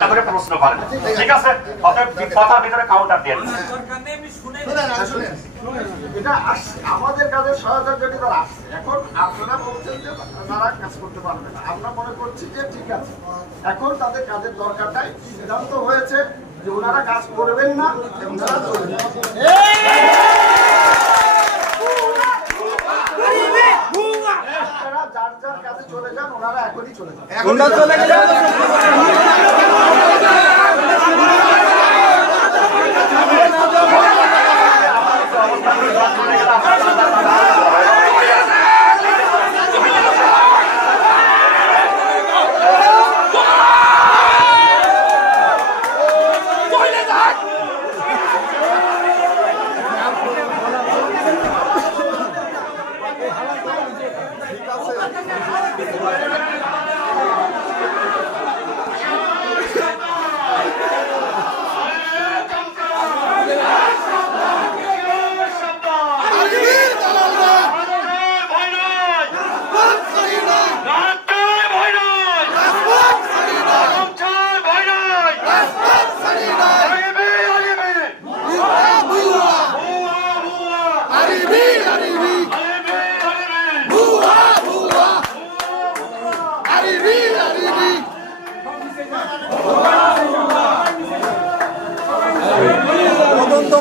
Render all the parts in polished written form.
তারপরে প্রশ্ন করেন, ঠিক আছে? অতএব কথার ভিতরে কাউন্টার দেন। এটা আমাদের কাজের সহায়তার জন্য তারা আসছে। এখন আপনারা বলছেন যে তারা কাজ করতে পারবে না, আমরা মনে করছি যে ঠিক আছে, এখন তাদের কাজের দরকারটাই সিদ্ধান্ত হয়েছে যে ওনারা কাজ করবেন না এবং তারা চলে যাবে। যার যার কাজে চলে যান, ওনারা এখনই চলে যান।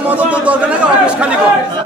মদন তো দরকার নাকি অফিস খালি করে।